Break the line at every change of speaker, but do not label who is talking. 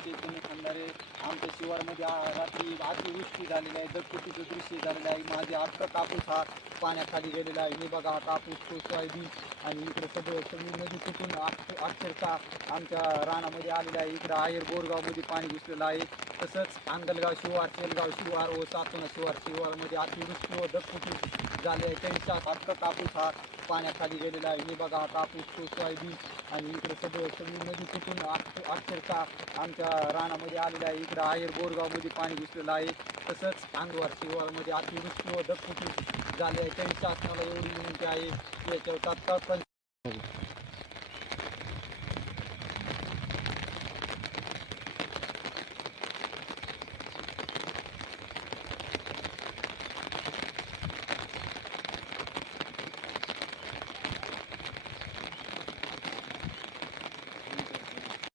आमचे पुणे खंडारे आमच्या शिवारमध्ये आ- रात्री अतिवृष्टी झालेली आहे दगफुटीचं दृश्य झालेलं आहे. माझे अख्खा कापूस हा पाण्याखाली गेलेला आहे. हे बघा हा कापूस तो सोयाबीन आणि इकडे सगळं सगळी नदी कुठून अक्षरशः आमच्या रानामध्ये आलेलं आहे. इकडं आहेर बोरगावमध्ये पाणी घुसलेलं आहे. तसंच आंदलगाव शिवार तेलगाव शिवार व सातोना शिवार शिवारमध्ये अतिवृष्टी व दगफुटी झाली आहे. त्यांचा अख्खा कापूस हा पाण्याखाली गेलेला आहे. हे बघा कापूस तो सोयाबीन आणि इकडे सगळं सगळी नदी कुठून अक्षरशः आमच्या रानामध्ये आलेलं आहे. इकडं आहेर बोरगावमध्ये पाणी घुसलेलं आहे. तसंच आंदवार शिवारमध्ये अतिवृष्टी व दगफुटी झाली आहे. त्यांच्या शासनाला एवढी विनंती आहे. की याच्यावर तात्काळ